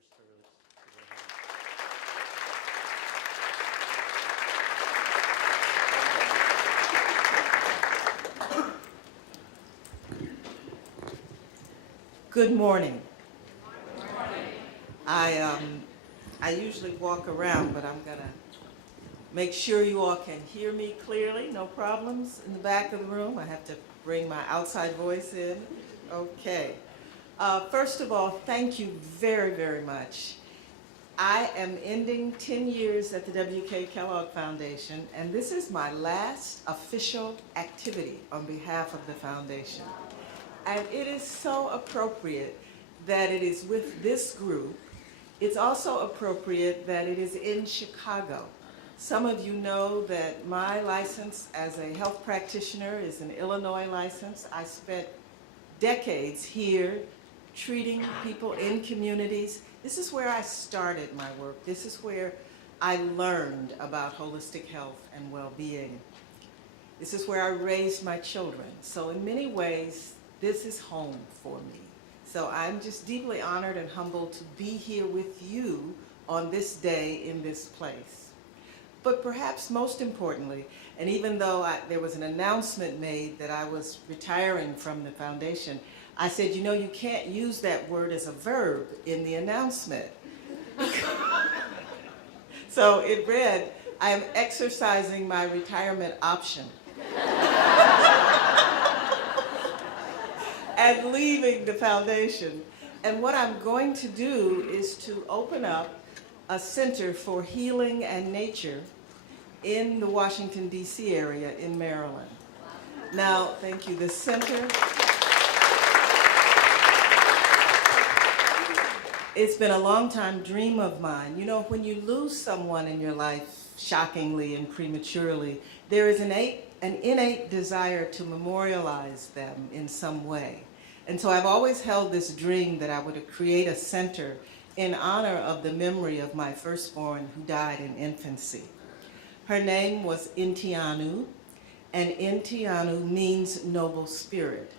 Christopher. Let's go ahead. Good morning. I usually walk around, but I'm gonna make sure you all can hear me clearly. No problems in the back of the room. I have to bring my outside voice in. Okay. First of all, thank you very, very much. I am ending 10 years at the W.K. Kellogg Foundation, and this is my last official activity on behalf of the foundation. And it is so appropriate that it is with this group. It's also appropriate that it is in Chicago. Some of you know that my license as a health practitioner is an Illinois license. I spent decades here treating people in communities. This is where I started my work. This is where I learned about holistic health and well-being. This is where I raised my children. So in many ways, this is home for me. So I'm just deeply honored and humbled to be here with you on this day in this place. But perhaps most importantly, and even though there was an announcement made that I was retiring from the foundation, I said, you know, you can't use that word as a verb in the announcement. So it read, I am exercising my retirement option. And leaving the foundation. And what I'm going to do is to open up a center for healing and nature in the Washington, D.C. area in Maryland. Now, thank you. The center, it's been a long time dream of mine. You know, when you lose someone in your life, shockingly and prematurely, there is an innate desire to memorialize them in some way. And so I've always held this dream that I would create a center in honor of the memory of my firstborn who died in infancy. Her name was Intianu, and Intianu means noble spirit.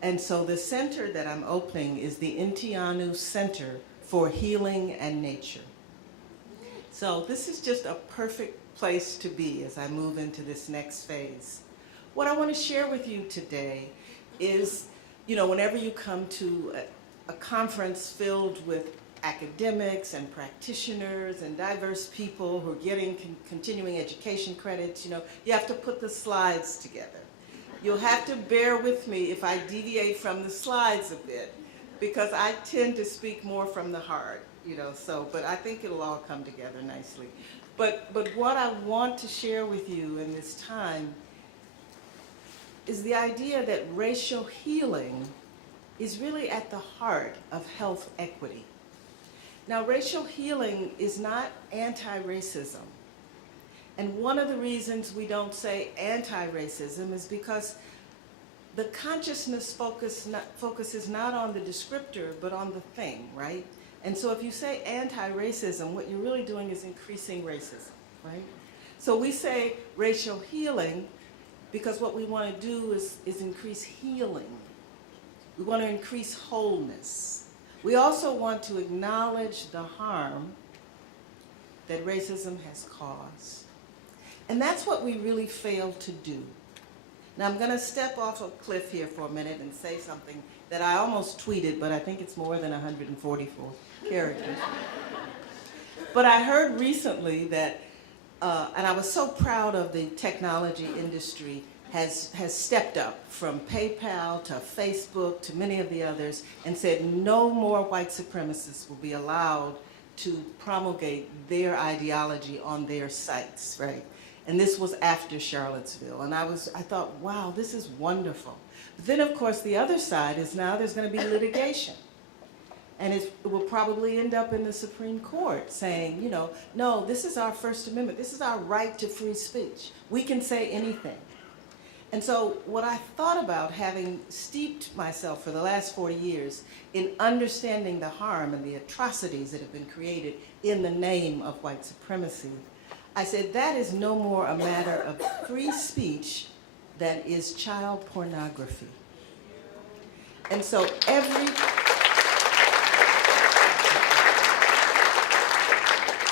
And so the center that I'm opening is the Intianu Center for Healing and Nature. So this is just a perfect place to be as I move into this next phase. What I want to share with you today is, you know, whenever you come to a conference filled with academics and practitioners and diverse people who are getting continuing education credits, you know, you have to put the slides together. You'll have to bear with me if I deviate from the slides a bit, because I tend to speak more from the heart, you know, so, but I think it'll all come together nicely. But what I want to share with you in this time is the idea that racial healing is really at the heart of health equity. Now, racial healing is not anti-racism. And one of the reasons we don't say anti-racism is because the consciousness focuses not on the descriptor, but on the thing, right? And so if you say anti-racism, what you're really doing is increasing racism, right? So we say racial healing because what we want to do is increase healing. We want to increase wholeness. We also want to acknowledge the harm that racism has caused. And that's what we really fail to do. Now I'm going to step off a cliff here for a minute and say something that I almost tweeted, but I think it's more than 144 characters. But I heard recently that, and I was so proud of the technology industry has stepped up from PayPal to Facebook to many of the others and said no more white supremacists will be allowed to promulgate their ideology on their sites, right? And this was after Charlottesville. And I thought, wow, this is wonderful. But then, of course, the other side is now there's going to be litigation. And it will probably end up in the Supreme Court saying, you know, no, this is our First Amendment. This is our right to free speech. We can say anything. And so what I thought about, having steeped myself for the last 40 years in understanding the harm and the atrocities that have been created in the name of white supremacy, I said that is no more a matter of free speech than is child pornography. And so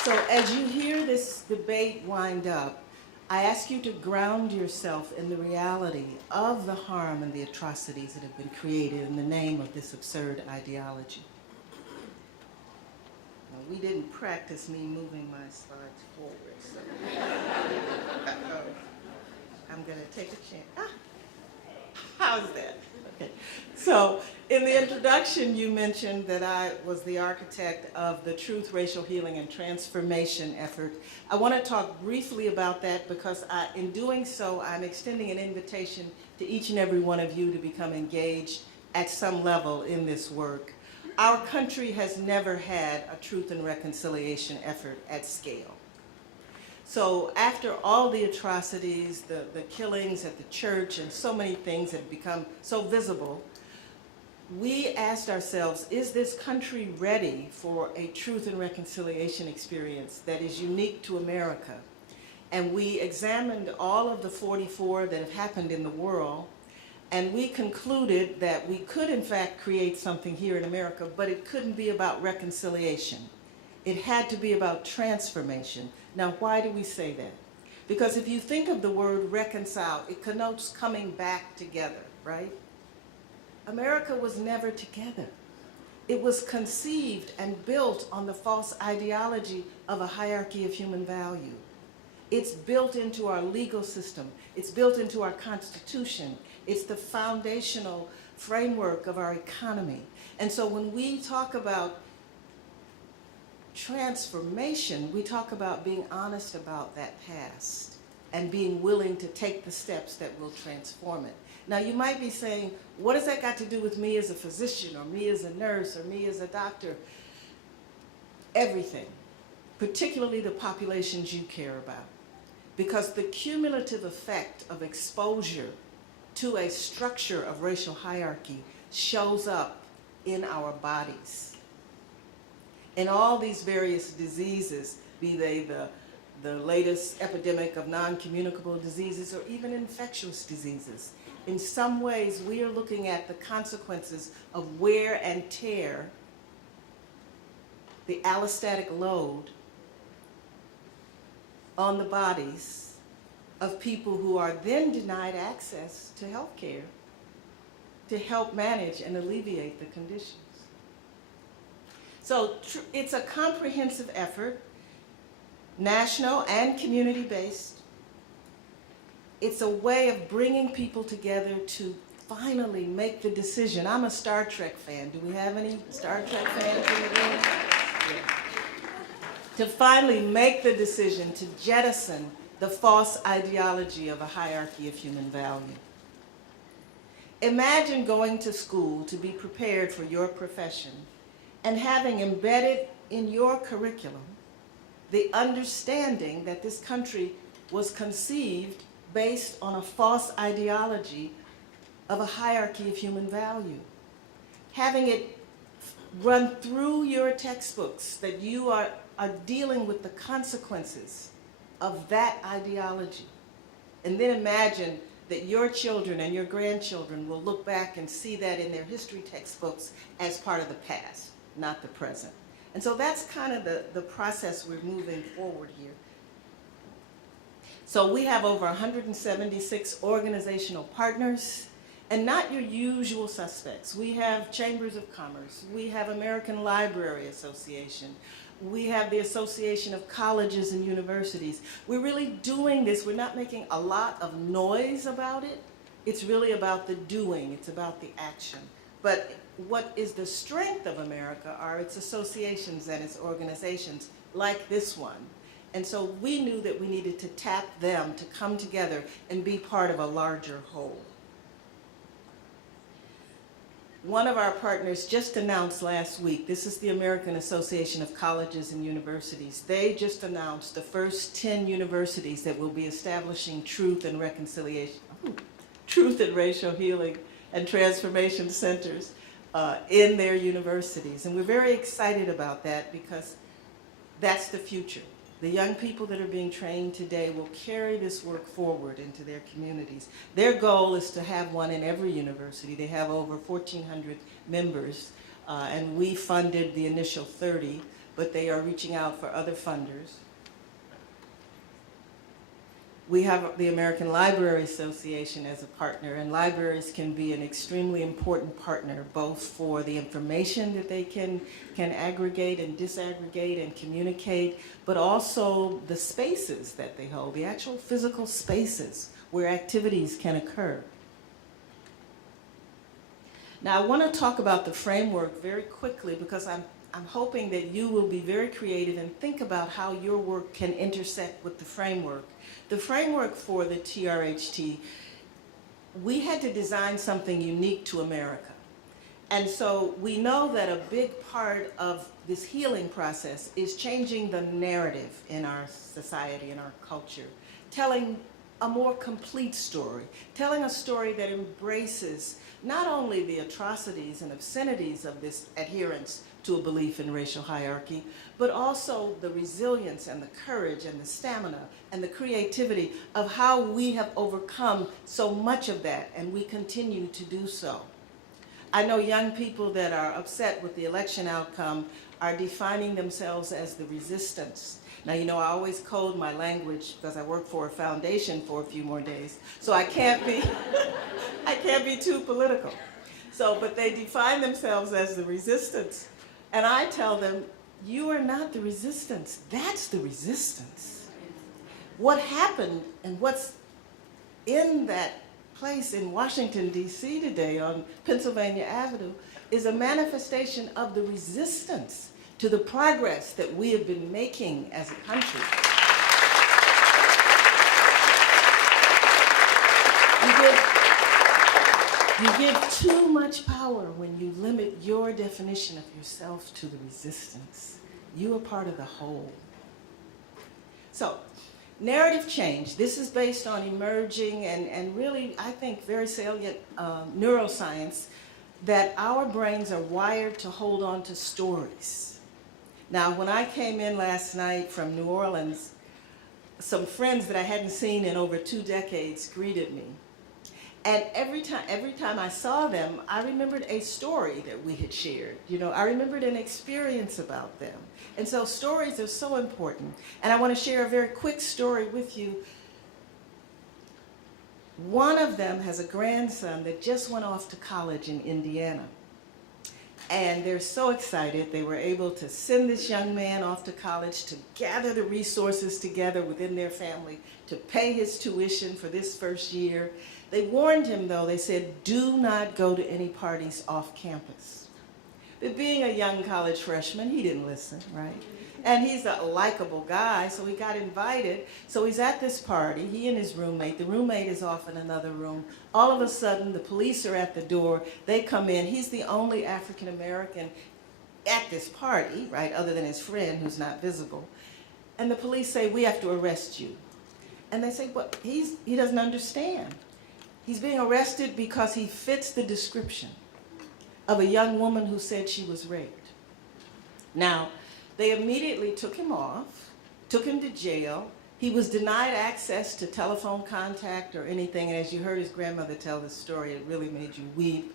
So as you hear this debate wind up, I ask you to ground yourself in the reality of the harm and the atrocities that have been created in the name of this absurd ideology. Now, we didn't practice me moving my slides forward, so I'm going to take a chance. How's that? Okay. So in the introduction, you mentioned that I was the architect of the Truth, Racial Healing, and Transformation effort. I want to talk briefly about that because in doing so, I'm extending an invitation to each and every one of you to become engaged at some level in this work. Our country has never had a truth and reconciliation effort at scale. So after all the atrocities, the killings at the church, and so many things that have become so visible, we asked ourselves, is this country ready for a truth and reconciliation experience that is unique to America? And we examined all of the 44 that have happened in the world, and we concluded that we could in fact create something here in America, but it couldn't be about reconciliation. It had to be about transformation. Now, why do we say that? Because if you think of the word reconcile, it connotes coming back together, right? America was never together. It was conceived and built on the false ideology of a hierarchy of human value. It's built into our legal system. It's built into our Constitution. It's the foundational framework of our economy. And so when we talk about transformation, we talk about being honest about that past and being willing to take the steps that will transform it. Now you might be saying, what has that got to do with me as a physician, or me as a nurse, or me as a doctor? Everything, particularly the populations you care about. Because the cumulative effect of exposure to a structure of racial hierarchy shows up in our bodies. In all these various diseases, be they the latest epidemic of non-communicable diseases or even infectious diseases, in some ways we are looking at the consequences of wear and tear, the allostatic load on the bodies of people who are then denied access to health care to help manage and alleviate the conditions. So it's a comprehensive effort, national and community-based. It's a way of bringing people together to finally make the decision. I'm a Star Trek fan. Do we have any Star Trek fans in the room? Yeah. To finally make the decision to jettison the false ideology of a hierarchy of human value. Imagine going to school to be prepared for your profession and having embedded in your curriculum the understanding that this country was conceived based on a false ideology of a hierarchy of human value. Having it run through your textbooks that you are dealing with the consequences of that ideology. And then imagine that your children and your grandchildren will look back and see that in their history textbooks as part of the past, not the present. And so that's kind of the process we're moving forward here. So we have over 176 organizational partners, and not your usual suspects. We have chambers of commerce. We have American Library Association. We have the Association of Colleges and Universities. We're really doing this. We're not making a lot of noise about it. It's really about the doing. It's about the action. But what is the strength of America are its associations and its organizations like this one. And so we knew that we needed to tap them to come together and be part of a larger whole. One of our partners just announced last week, this is the American Association of Colleges and Universities. They just announced the first 10 universities that will be establishing truth and reconciliation, truth and racial healing and transformation centers in their universities. And we're very excited about that because that's the future. The young people that are being trained today will carry this work forward into their communities. Their goal is to have one in every university. They have over 1,400 members, and we funded the initial 30 but they are reaching out for other funders. We have the American Library Association as a partner, and libraries can be an extremely important partner, both for the information that they can aggregate and disaggregate and communicate, but also the spaces that they hold, the actual physical spaces where activities can occur. Now, I want to talk about the framework very quickly because I'm hoping that you will be very creative and think about how your work can intersect with the framework. The framework for the TRHT, we had to design something unique to America. And so we know that a big part of this healing process is changing the narrative in our society, in our culture, telling a more complete story, telling a story that embraces not only the atrocities and obscenities of this adherence to a belief in racial hierarchy, but also the resilience and the courage and the stamina and the creativity of how we have overcome so much of that, and we continue to do so. I know young people that are upset with the election outcome are defining themselves as the resistance. Now, you know, I always code my language because I work for a foundation for a few more days, so I can't be, I can't be too political. So, but they define themselves as the resistance. And I tell them, you are not the resistance, that's the resistance. What happened and what's in that place in Washington, D.C. today on Pennsylvania Avenue is a manifestation of the resistance to the progress that we have been making as a country. You give too much power when you limit your definition of yourself to the resistance. You are part of the whole. So, narrative change. This is based on emerging and really, I think, very salient neuroscience that our brains are wired to hold on to stories. Now, when I came in last night from New Orleans, some friends that I hadn't seen in over 2 decades greeted me. And every time I saw them, I remembered a story that we had shared. You know, I remembered an experience about them. And so stories are so important. And I want to share a very quick story with you. One of them has a grandson that just went off to college in Indiana. And they're so excited they were able to send this young man off to college to gather the resources together within their family to pay his tuition for this first year. They warned him, though, they said, do not go to any parties off campus. But being a young college freshman, he didn't listen, right? And he's a likable guy, so he got invited. So he's at this party, he and his roommate. The roommate is off in another room. All of a sudden, the police are at the door. They come in. He's the only African American at this party, right, other than his friend who's not visible. And the police say, we have to arrest you. And they say, but he doesn't understand. He's being arrested because he fits the description of a young woman who said she was raped. Now, they immediately took him off, took him to jail. He was denied access to telephone contact or anything, and as you heard his grandmother tell the story, it really made you weep.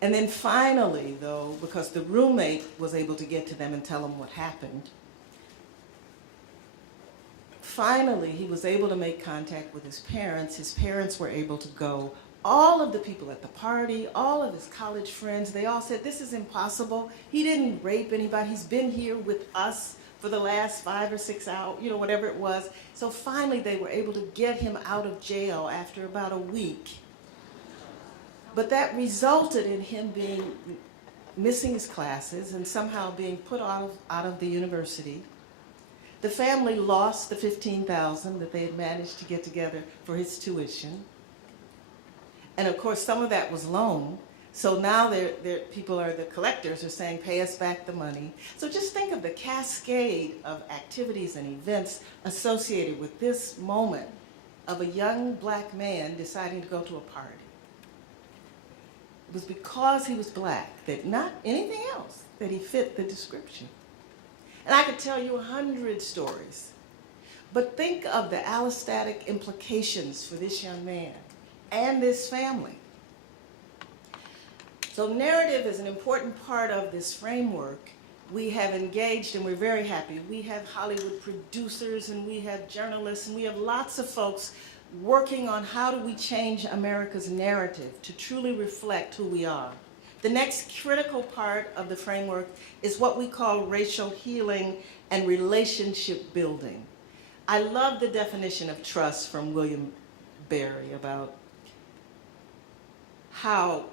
And then finally, though, because the roommate was able to get to them and tell them what happened, finally he was able to make contact with his parents. His parents were able to go. All of the people at the party, all of his college friends, they all said, this is impossible. He didn't rape anybody. He's been here with us for the last 5 or 6 hours, you know, whatever it was. So finally they were able to get him out of jail after about a week. But that resulted in him missing his classes and somehow being put out of the university. The family lost the $15,000 that they had managed to get together for his tuition. And of course, some of that was loaned. So now the collectors are saying, pay us back the money. So just think of the cascade of activities and events associated with this moment of a young black man deciding to go to a party. It was because he was black, that not anything else, that he fit the description. And I could tell you 100 stories. But think of the allostatic implications for this young man and this family. So narrative is an important part of this framework, We have engaged, and we're very happy. We have Hollywood producers, and we have journalists, and we have lots of folks working on how do we change America's narrative to truly reflect who we are. The next critical part of the framework is what we call racial healing and relationship building. I love the definition of trust from William Barry about how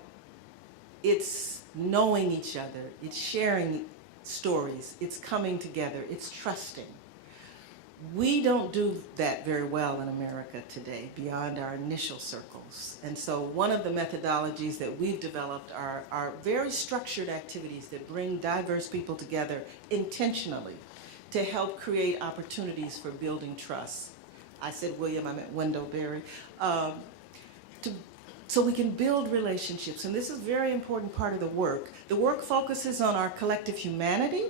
it's knowing each other, it's sharing stories, it's coming together, it's trusting. We don't do that very well in America today beyond our initial circles. And so one of the methodologies that we've developed are very structured activities that bring diverse people together intentionally to help create opportunities for building trust. I said William, I meant Wendell Berry. So we can build relationships, and this is a very important part of the work. The work focuses on our collective humanity,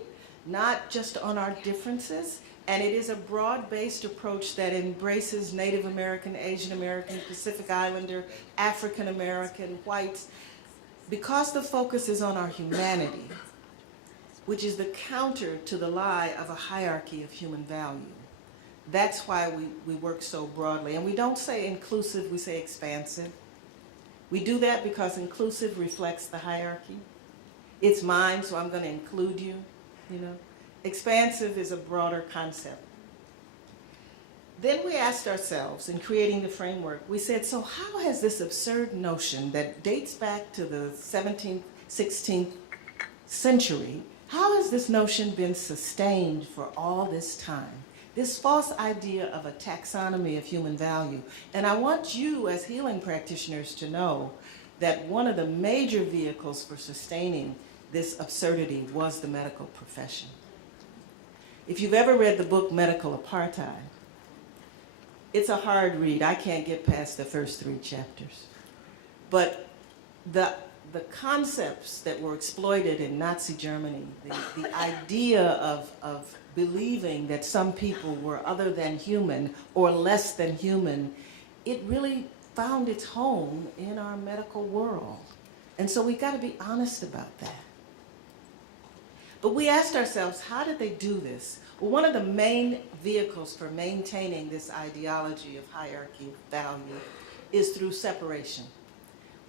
not just on our differences, and it is a broad-based approach that embraces Native American, Asian American, Pacific Islander, African American, whites, because the focus is on our humanity, which is the counter to the lie of a hierarchy of human value. That's why we work so broadly, and we don't say inclusive, we say expansive. We do that because inclusive reflects the hierarchy. It's mine, so I'm going to include you, you know. Expansive is a broader concept. Then we asked ourselves in creating the framework, we said, so how has this absurd notion that dates back to the 17th, 16th century, how has this notion been sustained for all this time? This false idea of a taxonomy of human value. And I want you as healing practitioners to know that one of the major vehicles for sustaining this absurdity was the medical profession. If you've ever read the book Medical Apartheid, it's a hard read. I can't get past the first 3 chapters. But the concepts that were exploited in Nazi Germany, the idea of believing that some people were other than human or less than human, it really found its home in our medical world. And so we got to be honest about that. But we asked ourselves, how did they do this? Well, one of the main vehicles for maintaining this ideology of hierarchy of value is through separation.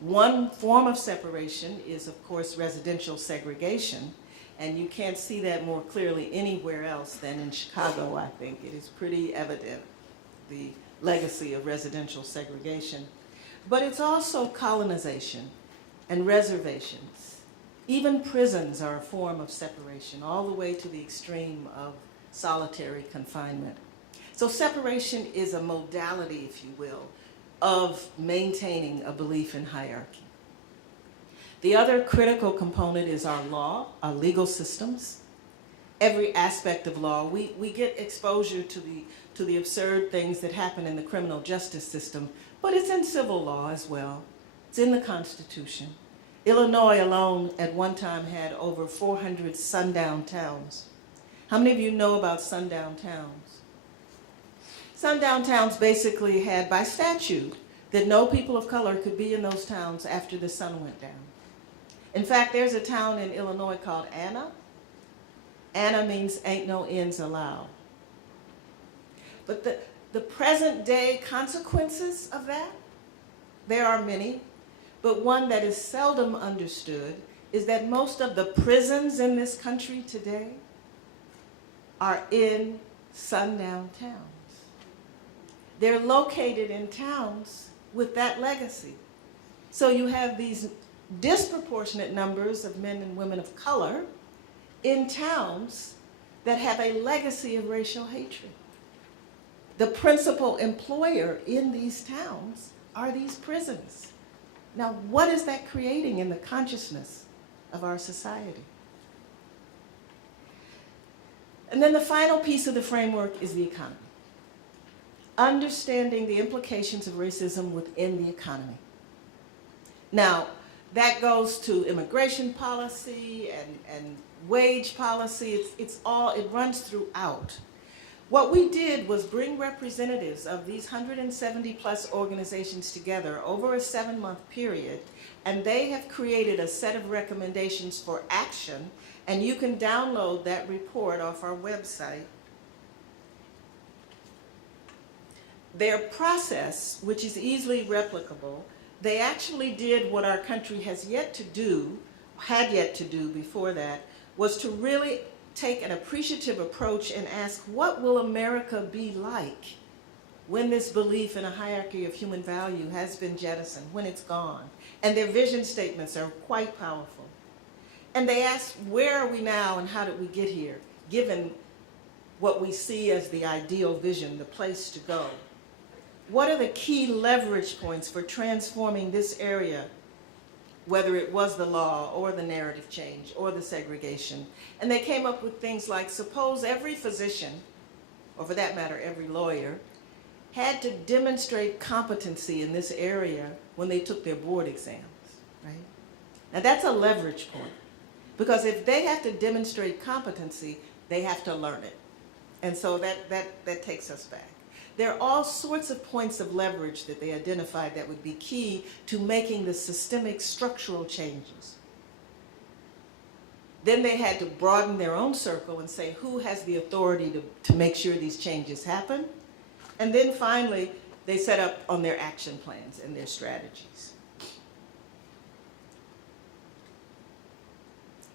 One form of separation is, of course, residential segregation, and you can't see that more clearly anywhere else than in Chicago, I think. It is pretty evident, the legacy of residential segregation. But it's also colonization and reservations. Even prisons are a form of separation, all the way to the extreme of solitary confinement. So separation is a modality, if you will, of maintaining a belief in hierarchy. The other critical component is our law, our legal systems. Every aspect of law, we get exposure to the absurd things that happen in the criminal justice system, but it's in civil law as well. It's in the Constitution. Illinois alone at one time had over 400 sundown towns. How many of you know about sundown towns? Sundown towns basically had, by statute, that no people of color could be in those towns after the sun went down. In fact, there's a town in Illinois called Anna. Anna means ain't no ends allowed. But the present day consequences of that, there are many, but one that is seldom understood is that most of the prisons in this country today are in sundown towns. They're located in towns with that legacy. So you have these disproportionate numbers of men and women of color in towns that have a legacy of racial hatred. The principal employer in these towns are these prisons. Now, what is that creating in the consciousness of our society? And then the final piece of the framework is the economy. Understanding the implications of racism within the economy. Now, that goes to immigration policy and wage policy. It runs throughout. What we did was bring representatives of these 170 plus organizations together over a 7-month period, and they have created a set of recommendations for action And you can download that report off our website. Their process, which is easily replicable, they actually did what our country had yet to do before that, was to really take an appreciative approach and ask, what will America be like when this belief in a hierarchy of human value has been jettisoned, when it's gone? And their vision statements are quite powerful. And they asked, where are we now and how did we get here, given what we see as the ideal vision, the place to go? What are the key leverage points for transforming this area, whether it was the law or the narrative change or the segregation? And they came up with things like, suppose every physician, or for that matter, every lawyer, had to demonstrate competency in this area when they took their board exams, right? Now that's a leverage point, because if they have to demonstrate competency, they have to learn it. And so that takes us back. There are all sorts of points of leverage that they identified that would be key to making the systemic structural changes. Then they had to broaden their own circle and say, who has the authority to make sure these changes happen? And then finally, they set up on their action plans and their strategies.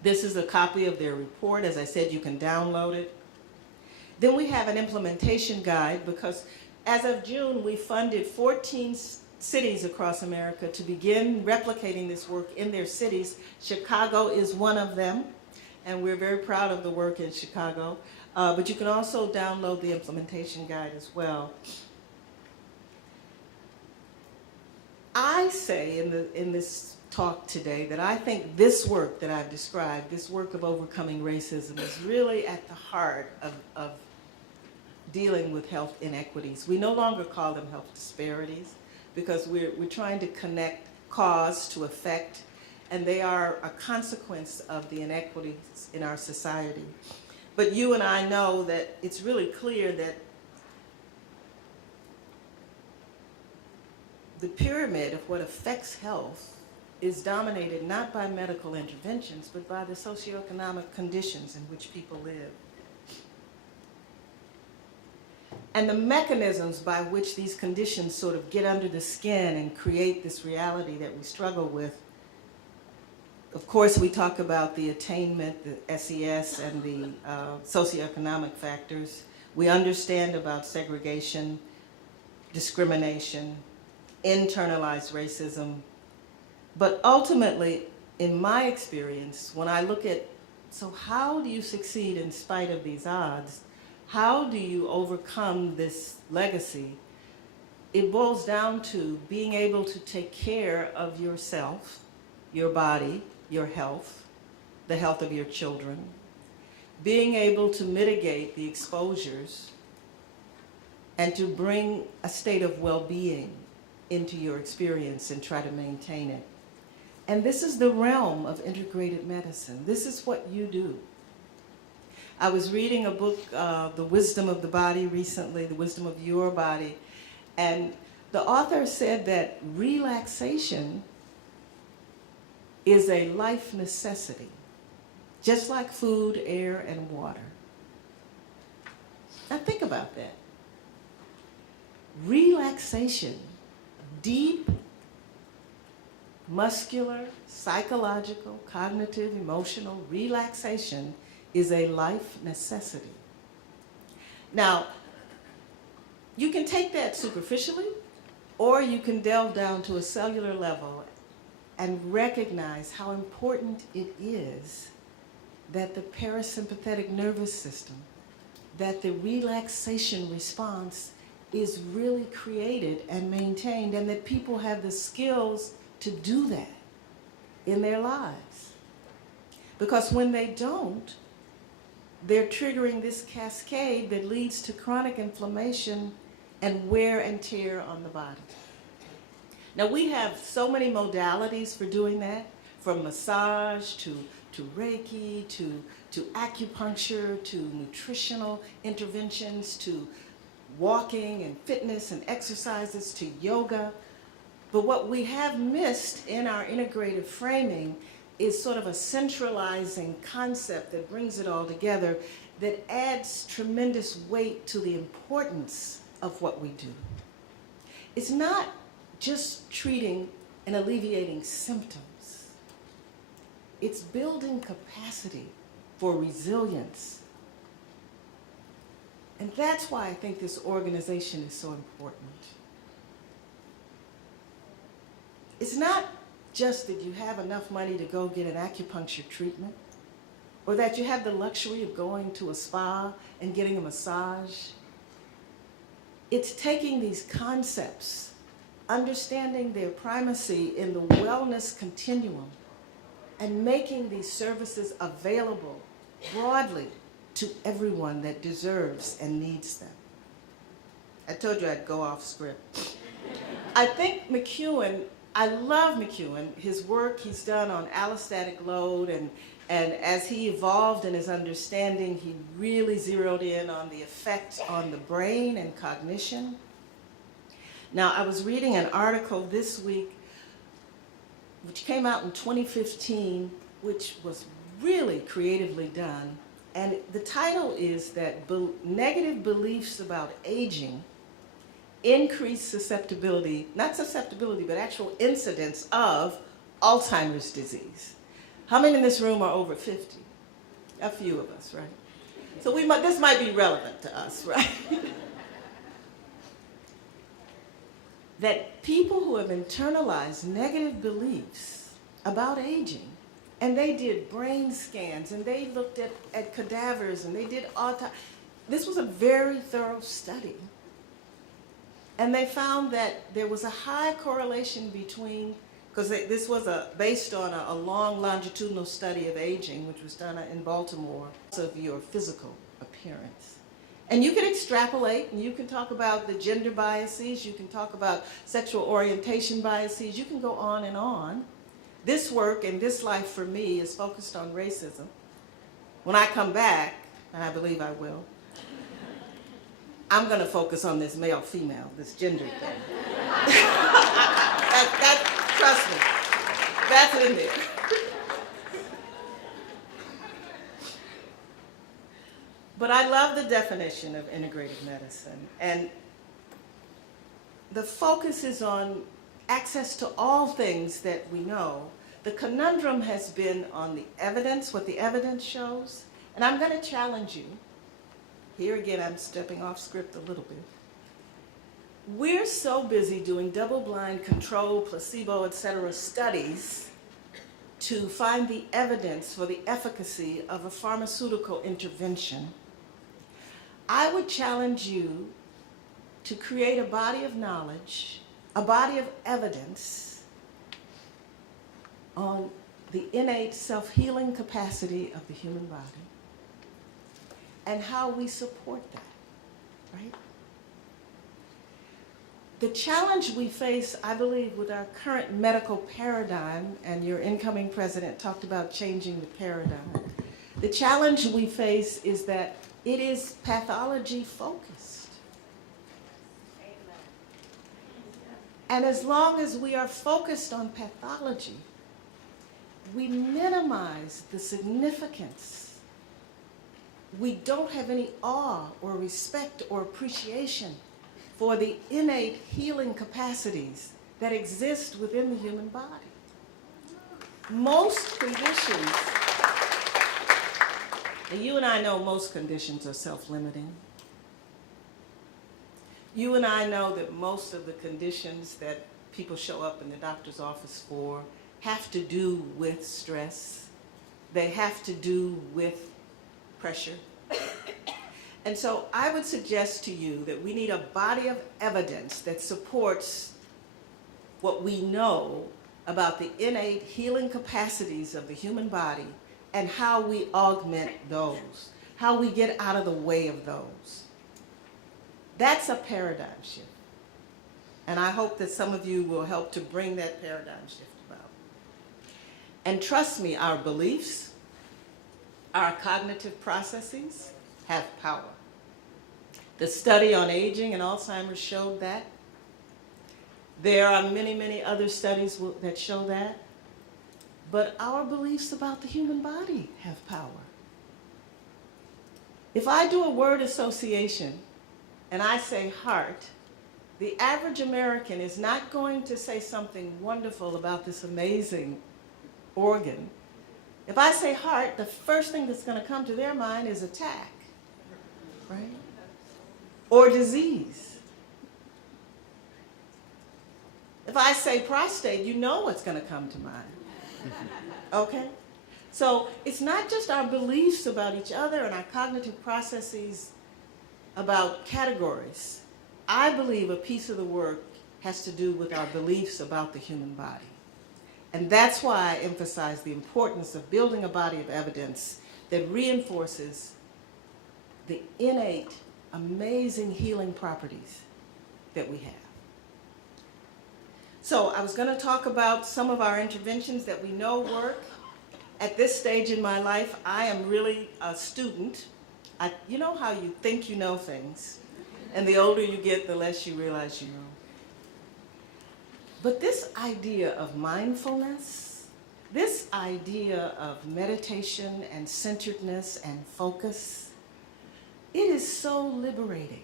This is a copy of their report. As I said, you can download it. Then we have an implementation guide, because as of June, we funded 14 cities across America to begin replicating this work in their cities. Chicago is one of them, and we're very proud of the work in Chicago. But you can also download the implementation guide as well. I say in this talk today that I think this work that I've described, this work of overcoming racism, is really at the heart of dealing with health inequities. We no longer call them health disparities, because we're trying to connect cause to effect, and they are a consequence of the inequities in our society. But you and I know that it's really clear that the pyramid of what affects health is dominated not by medical interventions, but by the socioeconomic conditions in which people live. And the mechanisms by which these conditions sort of get under the skin and create this reality that we struggle with. Of course, we talk about the attainment, the SES, and the socioeconomic factors. We understand about segregation, discrimination, internalized racism. But ultimately, in my experience, when I look at, so how do you succeed in spite of these odds? How do you overcome this legacy? It boils down to being able to take care of yourself, your body, your health, the health of your children, being able to mitigate the exposures, and to bring a state of well-being into your experience and try to maintain it. And this is the realm of integrated medicine. This is what you do. I was reading a book, The Wisdom of the Body, recently, The Wisdom of Your Body, and the author said that relaxation is a life necessity, just like food, air, and water. Now think about that. Relaxation, deep, muscular, psychological, cognitive, emotional relaxation is a life necessity. Now, you can take that superficially, or you can delve down to a cellular level and recognize how important it is that the parasympathetic nervous system, that the relaxation response is really created and maintained, and that people have the skills to do that in their lives. Because when they don't, they're triggering this cascade that leads to chronic inflammation and wear and tear on the body. Now, we have so many modalities for doing that, from massage to Reiki, to acupuncture, to nutritional interventions, to walking and fitness and exercises, to yoga. But what we have missed in our integrative framing is sort of a centralizing concept that brings it all together, that adds tremendous weight to the importance of what we do. It's not just treating and alleviating symptoms. It's building capacity for resilience. And that's why I think this organization is so important. It's not just that you have enough money to go get an acupuncture treatment, or that you have the luxury of going to a spa and getting a massage. It's taking these concepts, understanding their primacy in the wellness continuum, and making these services available broadly to everyone that deserves and needs them. I told you I'd go off script. I think McEwen, I love McEwen, his work he's done on allostatic load, and as he evolved in his understanding, he really zeroed in on the effect on the brain and cognition. Now, I was reading an article this week which came out in 2015, which was really creatively done. And the title is that negative beliefs about aging increase susceptibility, not susceptibility, but actual incidence of Alzheimer's disease. How many in this room are over 50? A few of us, right? So this might be relevant to us, right? That people who have internalized negative beliefs about aging, and they did brain scans, and they looked at cadavers, and they did autopsy. This was a very thorough study. And they found that there was a high correlation between, because this was based on a long longitudinal study of aging, which was done in Baltimore, of your physical appearance. And you can extrapolate, and you can talk about the gender biases, you can talk about sexual orientation biases, you can go on and on. This work and this life for me is focused on racism. When I come back, and I believe I will, I'm going to focus on this male-female, this gender thing. Trust me, that's in there. But I love the definition of integrative medicine, and the focus is on access to all things that we know. The conundrum has been on the evidence, what the evidence shows, and I'm going to challenge you. Here again, I'm stepping off script a little bit. We're so busy doing double-blind, control, placebo, etc. studies to find the evidence for the efficacy of a pharmaceutical intervention. I would challenge you to create a body of knowledge, a body of evidence on the innate self-healing capacity of the human body and how we support that, right? The challenge we face, I believe, with our current medical paradigm, and your incoming president talked about changing the paradigm, the challenge we face is that it is pathology focused. And as long as we are focused on pathology, we minimize the significance. We don't have any awe or respect or appreciation for the innate healing capacities that exist within the human body. Most conditions, and you and I know most conditions are self-limiting. You and I know that most of the conditions that people show up in the doctor's office for have to do with stress. They have to do with pressure. And so I would suggest to you that we need a body of evidence that supports what we know about the innate healing capacities of the human body and how we augment those, how we get out of the way of those. That's a paradigm shift. And I hope that some of you will help to bring that paradigm shift about. And trust me, our beliefs, our cognitive processes have power. The study on aging and Alzheimer's showed that. There are many, many other studies that show that. but our beliefs about the human body have power. If I do a word association and I say heart, the average American is not going to say something wonderful about this amazing organ. If I say heart, the first thing that's going to come to their mind is attack, right? Or disease. If I say prostate, you know what's going to come to mind, okay? So it's not just our beliefs about each other and our cognitive processes about categories. I believe a piece of the work has to do with our beliefs about the human body. And that's why I emphasize the importance of building a body of evidence that reinforces the innate, amazing healing properties that we have. So I was going to talk about some of our interventions that we know work. At this stage in my life, I am really a student. You know how you think you know things, and the older you get, the less you realize you know. But this idea of mindfulness, this idea of meditation and centeredness and focus, it is so liberating.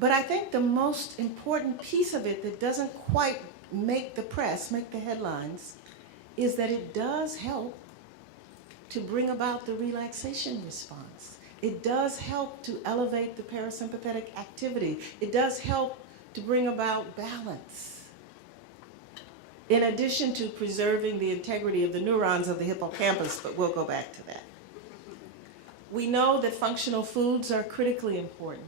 But I think the most important piece of it that doesn't quite make the press, make the headlines, is that it does help to bring about the relaxation response. It does help to elevate the parasympathetic activity. It does help to bring about balance. In addition to preserving the integrity of the neurons of the hippocampus, but we'll go back to that. We know that functional foods are critically important.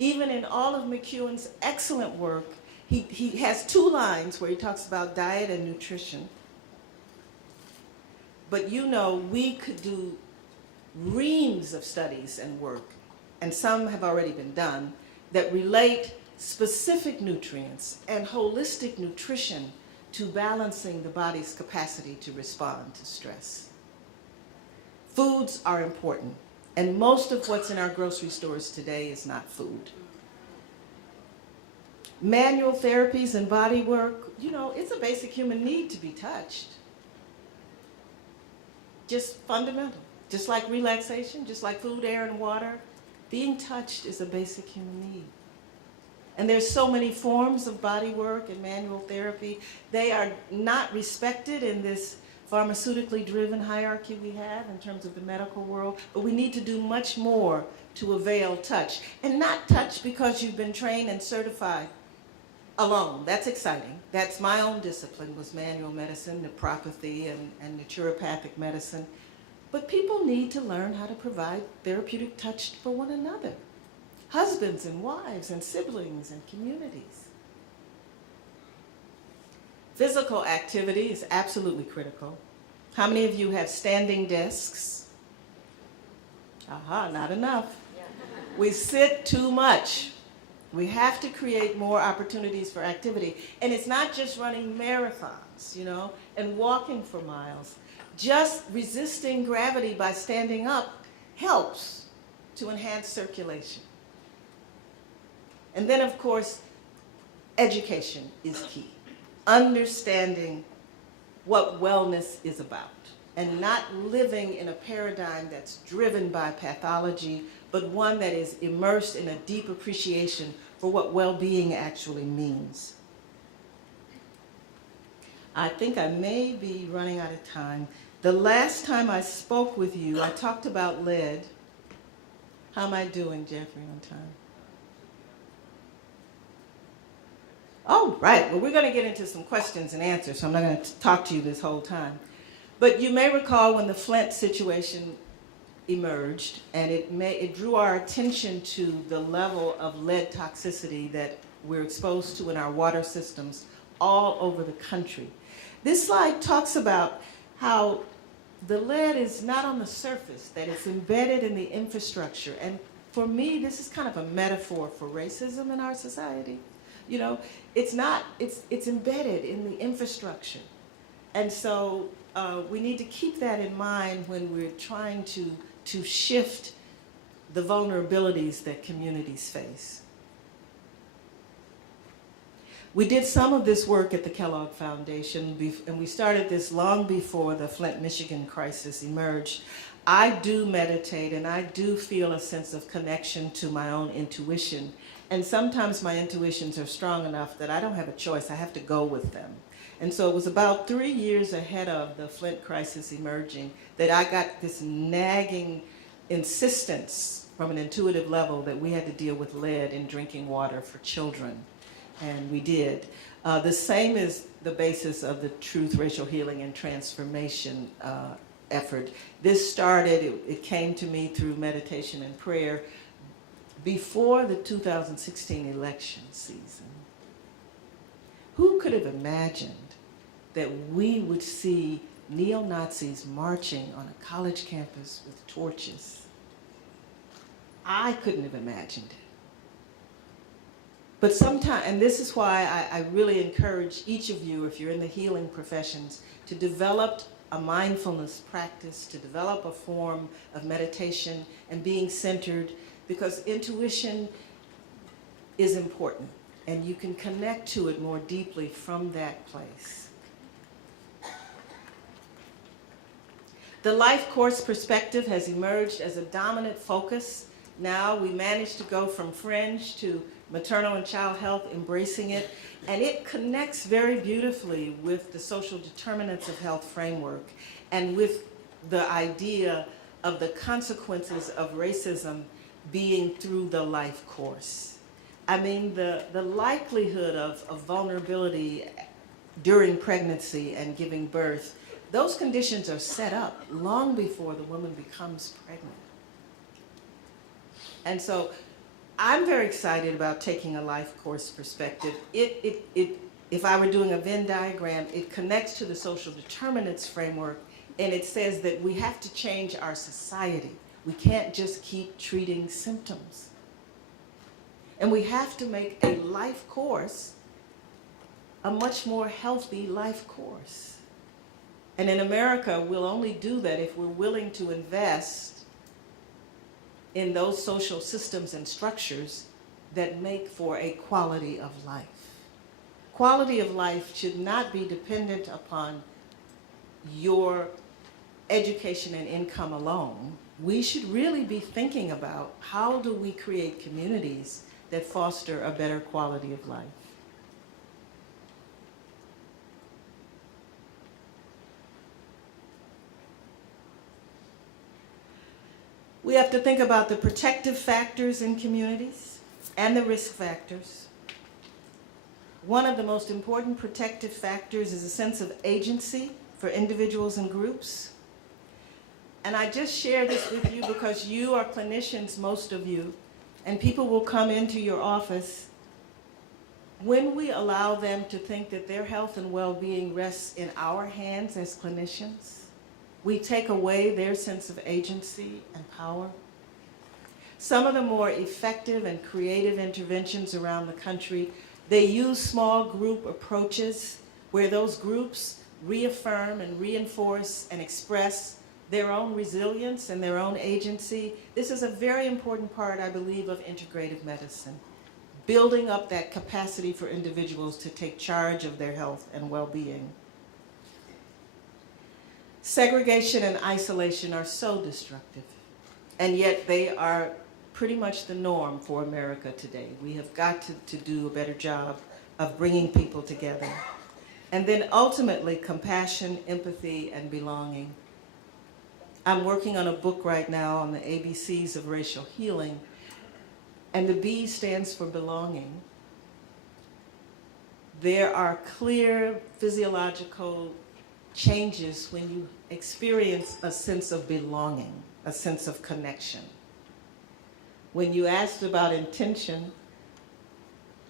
Even in all of McEwen's excellent work, he has 2 lines where he talks about diet and nutrition. But you know, we could do reams of studies and work, and some have already been done, that relate specific nutrients and holistic nutrition to balancing the body's capacity to respond to stress. Foods are important, and most of what's in our grocery stores today is not food. Manual therapies and body work, you know, it's a basic human need to be touched. Just fundamental. Just like relaxation, just like food, air, and water, being touched is a basic human need. And there's so many forms of body work and manual therapy. They are not respected in this pharmaceutically driven hierarchy we have in terms of the medical world, but we need to do much more to avail touch. And not touch because you've been trained and certified alone. That's exciting. That's my own discipline, was manual medicine, naturopathy, and naturopathic medicine. But people need to learn how to provide therapeutic touch for one another. Husbands and wives and siblings and communities. Physical activity is absolutely critical. How many of you have standing desks? Aha, not enough. We sit too much. We have to create more opportunities for activity. And it's not just running marathons, you know, and walking for miles. Just resisting gravity by standing up helps to enhance circulation. And then, of course, education is key. Understanding what wellness is about and not living in a paradigm that's driven by pathology, but one that is immersed in a deep appreciation for what well-being actually means. I think I may be running out of time. The last time I spoke with you, I talked about lead. How am I doing, Jeffrey, on time? Oh, right. Well, we're going to get into some questions and answers, so I'm not going to talk to you this whole time. But you may recall when the Flint situation emerged, and it drew our attention to the level of lead toxicity that we're exposed to in our water systems all over the country. This slide talks about how the lead is not on the surface, that it's embedded in the infrastructure. And for me, this is kind of a metaphor for racism in our society. You know, it's embedded in the infrastructure. And so we need to keep that in mind when we're trying to shift the vulnerabilities that communities face. We did some of this work at the Kellogg Foundation, and we started this long before the Flint, Michigan crisis emerged. I do meditate, and I do feel a sense of connection to my own intuition. And sometimes my intuitions are strong enough that I don't have a choice. I have to go with them. And so it was about 3 years ahead of the Flint crisis emerging that I got this nagging insistence from an intuitive level that we had to deal with lead in drinking water for children. And we did. The same is the basis of the Truth, Racial Healing, and Transformation effort. This started, it came to me through meditation and prayer before the 2016 election season. Who could have imagined that we would see neo-Nazis marching on a college campus with torches? I couldn't have imagined it. But sometimes, and this is why I really encourage each of you, if you're in the healing professions, to develop a mindfulness practice, to develop a form of meditation and being centered, because intuition is important, and you can connect to it more deeply from that place. The life course perspective has emerged as a dominant focus. Now we managed to go from fringe to maternal and child health, embracing it, and it connects very beautifully with the social determinants of health framework and with the idea of the consequences of racism being through the life course. I mean, the likelihood of vulnerability during pregnancy and giving birth, those conditions are set up long before the woman becomes pregnant. And so I'm very excited about taking a life course perspective. If I were doing a Venn diagram, it connects to the social determinants framework, and it says that we have to change our society. We can't just keep treating symptoms. And we have to make a life course a much more healthy life course. And in America, we'll only do that if we're willing to invest in those social systems and structures that make for a quality of life. Quality of life should not be dependent upon your education and income alone. We should really be thinking about how do we create communities that foster a better quality of life. We have to think about the protective factors in communities and the risk factors. One of the most important protective factors is a sense of agency for individuals and groups. And I just share this with you because you are clinicians, most of you, and people will come into your office. When we allow them to think that their health and well-being rests in our hands as clinicians, we take away their sense of agency and power. Some of the more effective and creative interventions around the country, they use small group approaches where those groups reaffirm and reinforce and express their own resilience and their own agency. This is a very important part, I believe, of integrative medicine, building up that capacity for individuals to take charge of their health and well-being. Segregation and isolation are so destructive, and yet they are pretty much the norm for America today. We have got to do a better job of bringing people together. And then ultimately, compassion, empathy, and belonging. I'm working on a book right now on the ABCs of racial healing, and the B stands for belonging. There are clear physiological changes when you experience a sense of belonging, a sense of connection. When you asked about intention,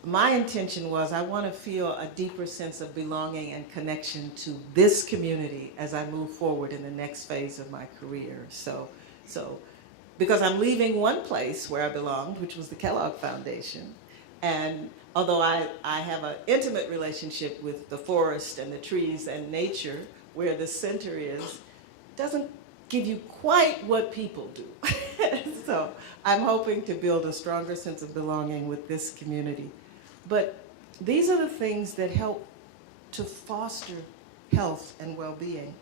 my intention was I want to feel a deeper sense of belonging and connection to this community as I move forward in the next phase of my career. So because I'm leaving one place where I belonged, which was the Kellogg Foundation, and although I have an intimate relationship with the forest and the trees and nature, where the center is, doesn't give you quite what people do. So I'm hoping to build a stronger sense of belonging with this community. But These are the things that help to foster health and well-being.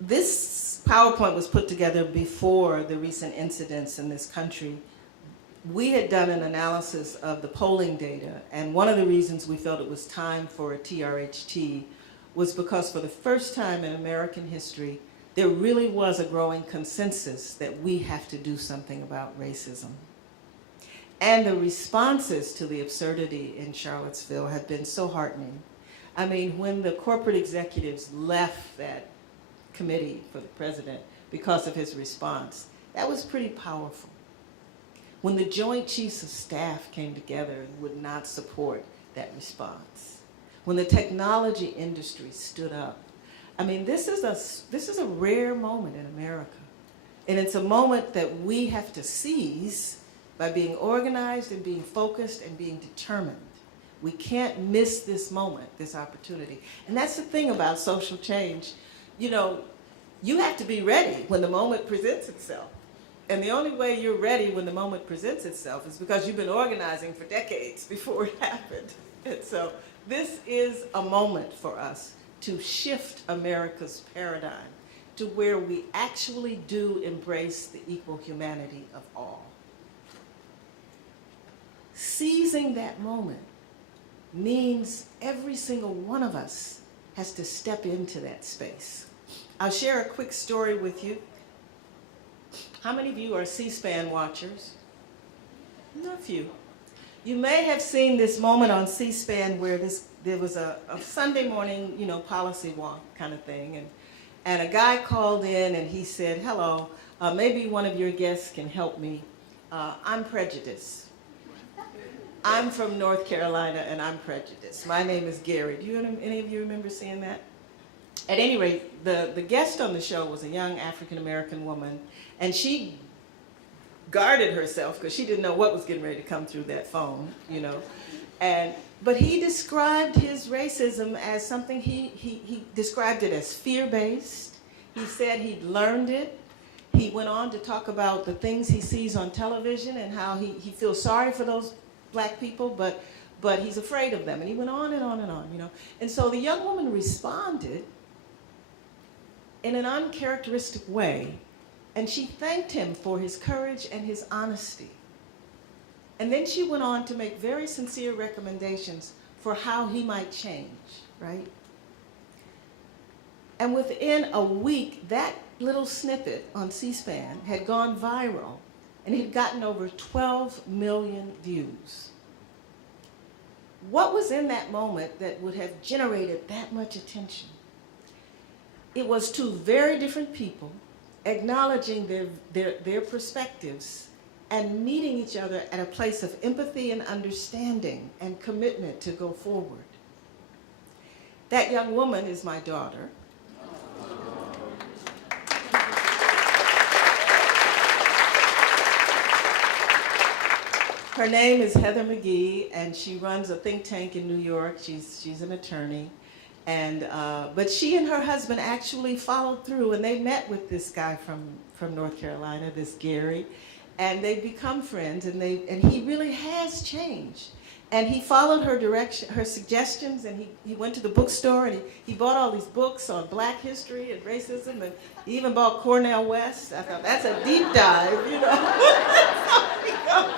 This PowerPoint was put together before the recent incidents in this country. We had done an analysis of the polling data, and one of the reasons we felt it was time for a TRHT was because for the first time in American history, there really was a growing consensus that we have to do something about racism. And the responses to the absurdity in Charlottesville have been so heartening. I mean, when the corporate executives left that committee for the president because of his response, that was pretty powerful. When the Joint Chiefs of Staff came together and would not support that response. When the technology industry stood up. I mean, this is a rare moment in America. And it's a moment that we have to seize by being organized and being focused and being determined. We can't miss this moment, this opportunity. And that's the thing about social change. You know, you have to be ready when the moment presents itself. And the only way you're ready when the moment presents itself is because you've been organizing for decades before it happened. And so this is a moment for us to shift America's paradigm to where we actually do embrace the equal humanity of all. Seizing that moment means every single one of us has to step into that space. I'll share a quick story with you. How many of you are C-SPAN watchers? Not a few. You may have seen this moment on C-SPAN where there was a Sunday morning, you know, policy walk kind of thing, and a guy called in and he said, hello, maybe one of your guests can help me. I'm prejudiced. I'm from North Carolina and I'm prejudiced. My name is Gary. Any of you remember seeing that? At any rate, the guest on the show was a young African-American woman, and she guarded herself because she didn't know what was getting ready to come through that phone, you know. But he described his racism as something, he described it as fear-based. He said he'd learned it. He went on to talk about the things he sees on television and how he feels sorry for those black people, but he's afraid of them. And he went on and on and on, you know. And so the young woman responded in an uncharacteristic way, and she thanked him for his courage and his honesty. And then she went on to make very sincere recommendations for how he might change, right? And within a week, that little snippet on C-SPAN had gone viral, and it had gotten over 12 million views. What was in that moment that would have generated that much attention? It was two very different people acknowledging their perspectives and meeting each other at a place of empathy and understanding and commitment to go forward. That young woman is my daughter. Her name is Heather McGee, and she runs a think tank in New York. She's an attorney. But she and her husband actually followed through, and they met with this guy from North Carolina, this Gary, and they've become friends, and he really has changed. And he followed her suggestions, and he went to the bookstore, and he bought all these books on black history and racism, and he even bought Cornell West. I thought, that's a deep dive, you know.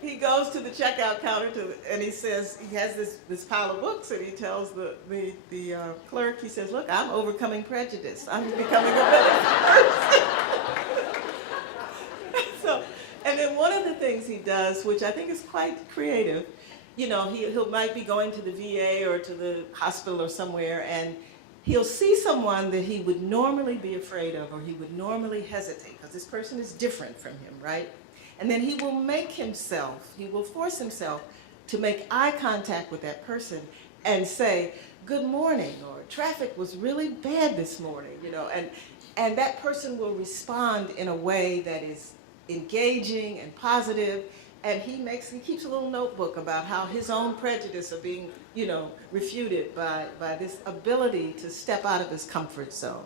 He goes to the checkout counter and he says, he has this pile of books, and he tells the clerk, he says, look, I'm overcoming prejudice. I'm becoming a better person. So, and then one of the things he does, which I think is quite creative, you know, he might be going to the VA or to the hospital or somewhere, and he'll see someone that he would normally be afraid of, or he would normally hesitate, because this person is different from him, right? And then he will force himself to make eye contact with that person and say, good morning, or traffic was really bad this morning, you know, and that person will respond in a way that is engaging and positive, and he keeps a little notebook about how his own prejudice are being, you know, refuted by this ability to step out of his comfort zone.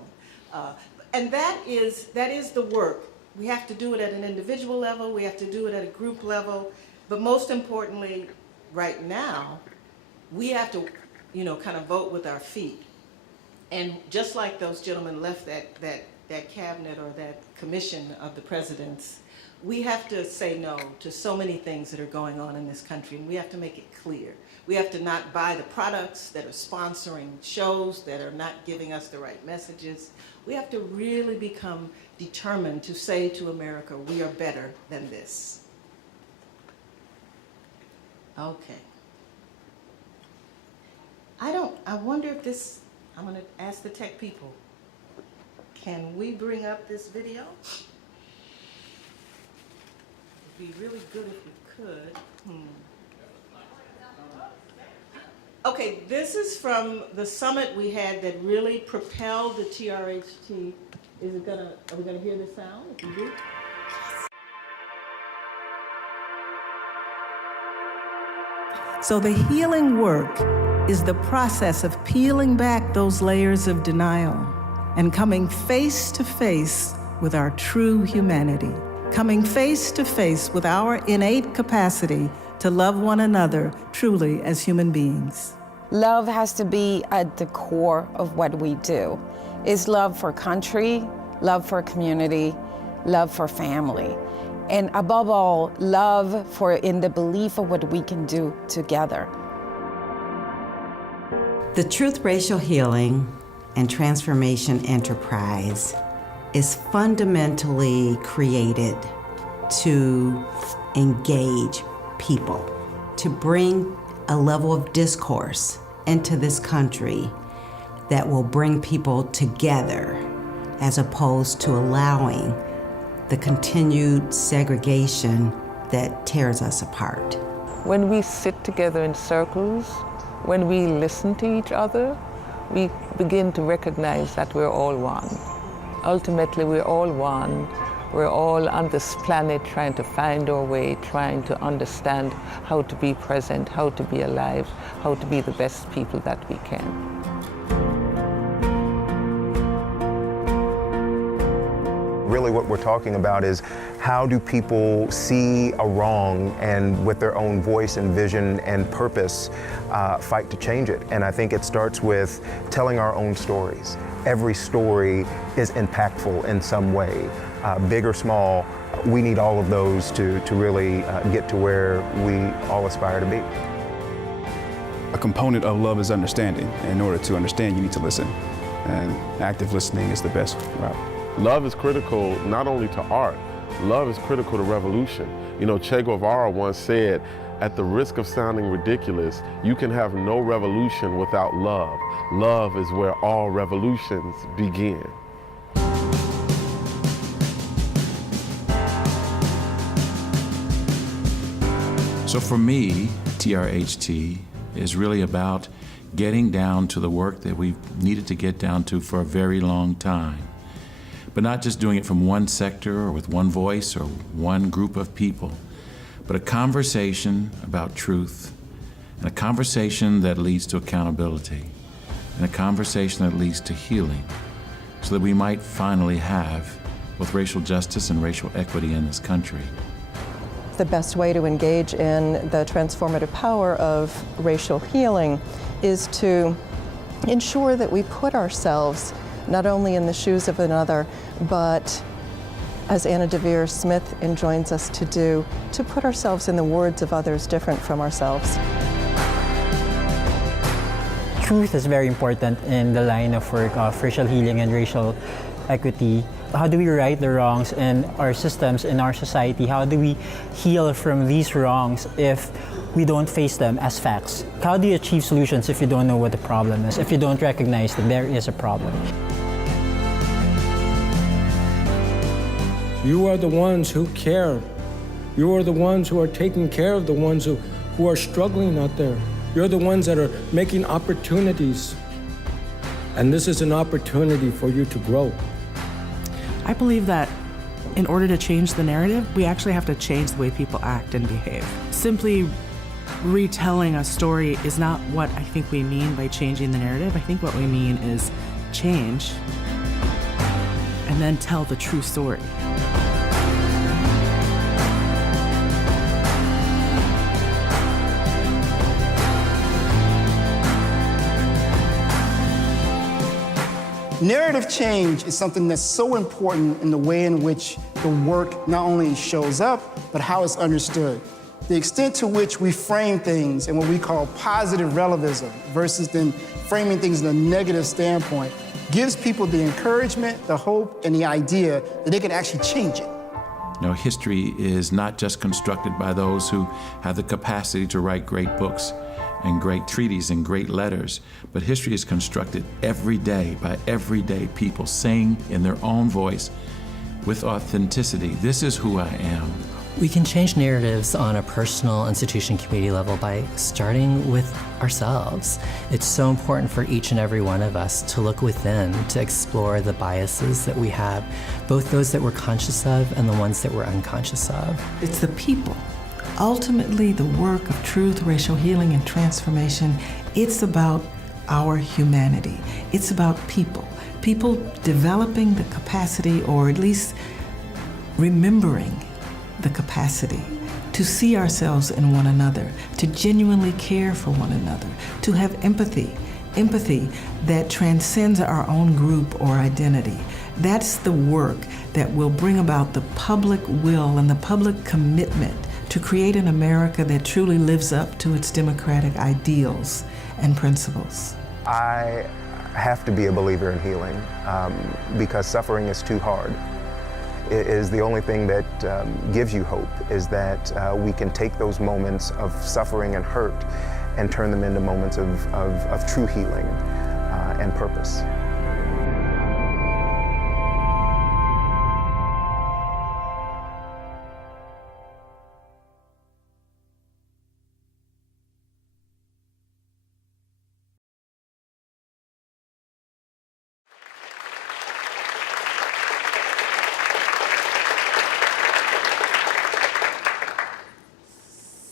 And that is the work. We have to do it at an individual level, we have to do it at a group level, but most importantly, right now, we have to, kind of vote with our feet. And just like those gentlemen left that cabinet or that commission of the presidents, we have to say no to so many things that are going on in this country, and we have to make it clear. We have to not buy the products that are sponsoring shows that are not giving us the right messages. We have to really become determined to say to America, we are better than this. Okay. I wonder if this, I'm going to ask the tech people, can we bring up this video? It'd be really good if we could. Okay, this is from the summit we had that really propelled the TRHT. Are we gonna hear the sound? If you do. So the healing work is the process of peeling back those layers of denial and coming face to face with our true humanity, coming face to face with our innate capacity to love one another truly as human beings. Love has to be at the core of what we do. It's love for country, love for community, love for family. And above all, love for in the belief of what we can do together. The Truth Racial Healing and Transformation Enterprise is fundamentally created to engage people, to bring a level of discourse into this country that will bring people together as opposed to allowing the continued segregation that tears us apart. When we sit together in circles, when we listen to each other, we begin to recognize that we're all one. Ultimately, we're all one. We're all on this planet trying to find our way, trying to understand how to be present, how to be alive, how to be the best people that we can. Really what we're talking about is how do people see a wrong and with their own voice and vision and purpose fight to change it. And I think it starts with telling our own stories. Every story is impactful in some way, big or small. We need all of those to really get to where we all aspire to be. A component of love is understanding. In order to understand, you need to listen. And active listening is the best route. Love is critical not only to art, love is critical to revolution. You know, Che Guevara once said, at the risk of sounding ridiculous, you can have no revolution without love. Love is where all revolutions begin. So for me, TRHT is really about getting down to the work that we've needed to get down to for a very long time. But not just doing it from one sector or with one voice or one group of people, but a conversation about truth, and a conversation that leads to accountability, and a conversation that leads to healing, so that we might finally have both racial justice and racial equity in this country. The best way to engage in the transformative power of racial healing is to ensure that we put ourselves not only in the shoes of another, but as Anna DeVere Smith enjoins us to do, to put ourselves in the words of others different from ourselves. Truth is very important in the line of work of racial healing and racial equity. How do we right the wrongs in our systems, in our society? How do we heal from these wrongs if we don't face them as facts? How do you achieve solutions if you don't know what the problem is, if you don't recognize that there is a problem? You are the ones who care. You are the ones who are taking care of the ones who are struggling out there. You're the ones that are making opportunities. And this is an opportunity for you to grow. I believe that in order to change the narrative, we actually have to change the way people act and behave. Simply retelling a story is not what I think we mean by changing the narrative. I think what we mean is change and then tell the true story. Narrative change is something that's so important in the way in which the work not only shows up, but how it's understood. The extent to which we frame things in what we call positive relativism versus then framing things in a negative standpoint gives people the encouragement, the hope, and the idea that they can actually change it. You know, history is not just constructed by those who have the capacity to write great books and great treaties and great letters, but history is constructed every day by everyday people saying in their own voice with authenticity, this is who I am. We can change narratives on a personal, institution, community level by starting with ourselves. It's so important for each and every one of us to look within, to explore the biases that we have, both those that we're conscious of and the ones that we're unconscious of. It's the people. Ultimately, the work of truth, racial healing, and transformation, it's about our humanity. It's about people. People developing the capacity, or at least remembering the capacity to see ourselves in one another, to genuinely care for one another, to have empathy that transcends our own group or identity. That's the work that will bring about the public will and the public commitment to create an America that truly lives up to its democratic ideals and principles. I have to be a believer in healing because suffering is too hard. It is the only thing that gives you hope, is that we can take those moments of suffering and hurt and turn them into moments of true healing and purpose.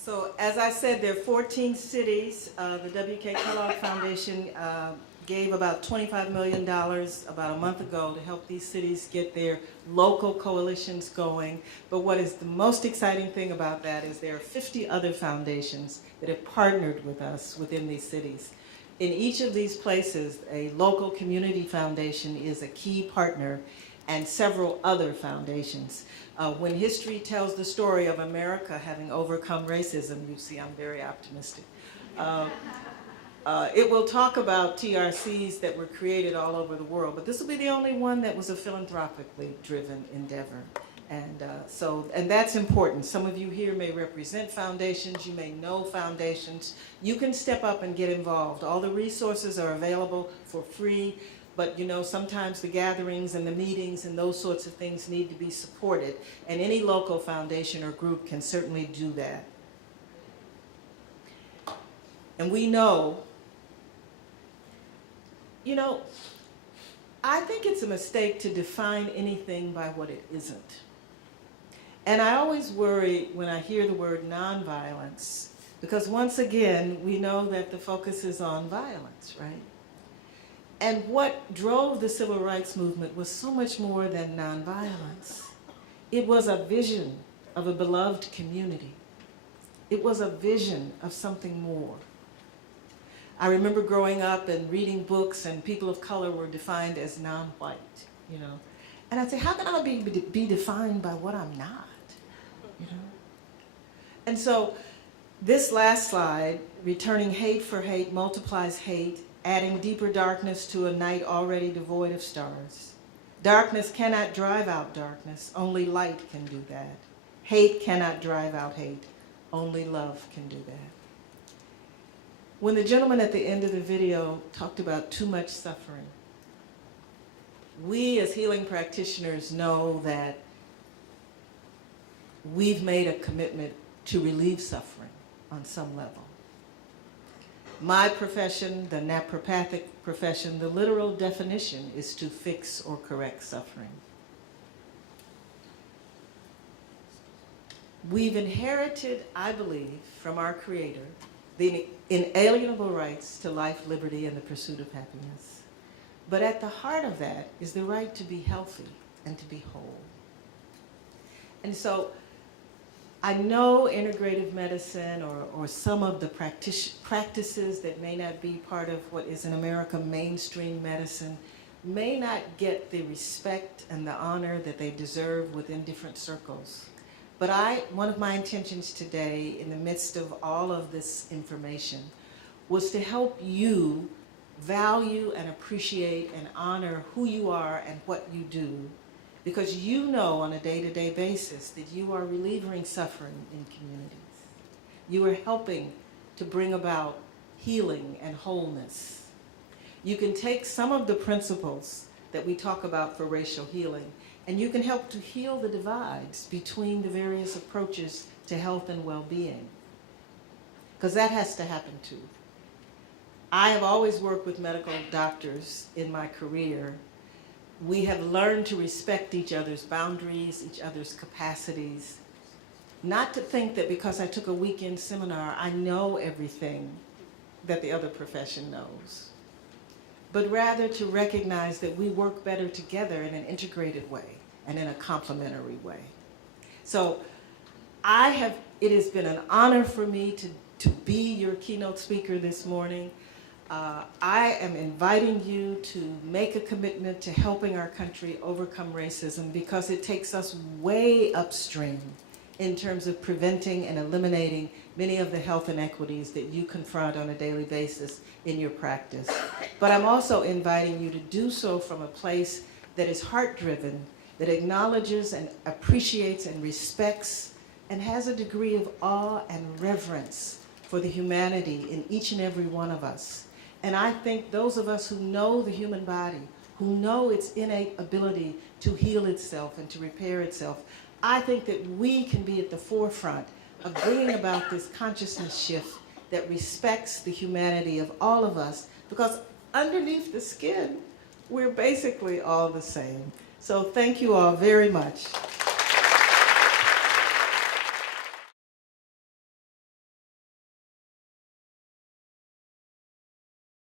So as I said, there are 14 cities. The W.K. Kellogg Foundation gave about $25 million about a month ago to help these cities get their local coalitions going. But what is the most exciting thing about that is there are 50 other foundations that have partnered with us within these cities. In each of these places, a local community foundation is a key partner, and several other foundations. When history tells the story of America having overcome racism, you see I'm very optimistic. It will talk about TRCs that were created all over the world, but this will be the only one that was a philanthropically driven endeavor. And that's important. Some of you here may represent foundations, you may know foundations. You can step up and get involved. All the resources are available for free. But you know, sometimes the gatherings and the meetings and those sorts of things need to be supported, and any local foundation or group can certainly do that. And we know, you know, I think it's a mistake to define anything by what it isn't. And I always worry when I hear the word nonviolence, because once again, we know that the focus is on violence, right? And what drove the civil rights movement was so much more than nonviolence. It was a vision of a beloved community. It was a vision of something more. I remember growing up and reading books, and people of color were defined as non-white, you know. And I'd say, how can I be defined by what I'm not, you know? And so this last slide, returning hate for hate multiplies hate, adding deeper darkness to a night already devoid of stars. Darkness cannot drive out darkness, only light can do that. Hate cannot drive out hate, only love can do that. When the gentleman at the end of the video talked about too much suffering, we as healing practitioners know that we've made a commitment to relieve suffering on some level. My profession, the naturopathic profession, the literal definition is to fix or correct suffering. We've inherited, I believe, from our Creator, the inalienable rights to life, liberty, and the pursuit of happiness. But at the heart of that is the right to be healthy and to be whole. And so I know integrative medicine or some of the practices that may not be part of what is in America mainstream medicine may not get the respect and the honor that they deserve within different circles. But one of my intentions today, in the midst of all of this information, was to help you value and appreciate and honor who you are and what you do, because you know on a day-to-day basis that you are relieving suffering in communities. You are helping to bring about healing and wholeness. You can take some of the principles that we talk about for racial healing, and you can help to heal the divides between the various approaches to health and well-being, because that has to happen too. I have always worked with medical doctors in my career. We have learned to respect each other's boundaries, each other's capacities, not to think that because I took a weekend seminar, I know everything that the other profession knows, but rather to recognize that we work better together in an integrated way and in a complementary way. So it has been an honor for me to be your keynote speaker this morning. I am inviting you to make a commitment to helping our country overcome racism, because it takes us way upstream in terms of preventing and eliminating many of the health inequities that you confront on a daily basis in your practice. But I'm also inviting you to do so from a place that is heart-driven, that acknowledges and appreciates and respects and has a degree of awe and reverence for the humanity in each and every one of us. And I think those of us who know the human body, who know its innate ability to heal itself and to repair itself, I think that we can be at the forefront of bringing about this consciousness shift that respects the humanity of all of us, because underneath the skin, we're basically all the same. So thank you all very much.